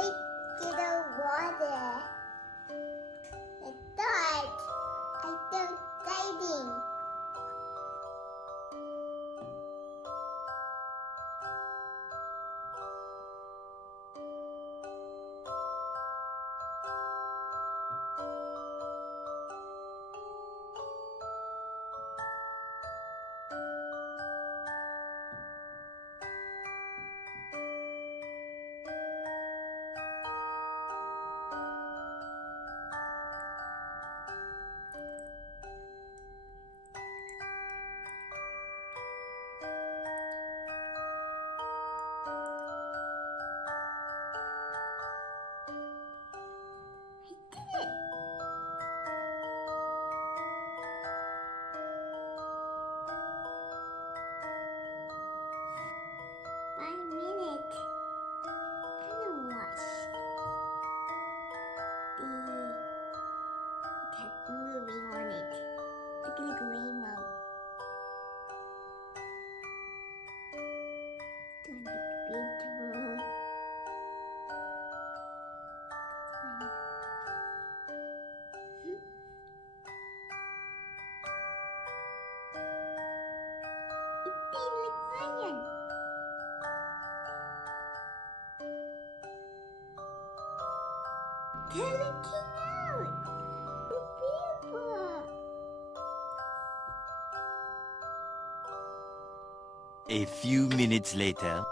skittle water. I thought I don't diving. Moving on it. Look at the rainbow. Don't look beautiful. It tastes like lion. They're looking out. A few minutes later.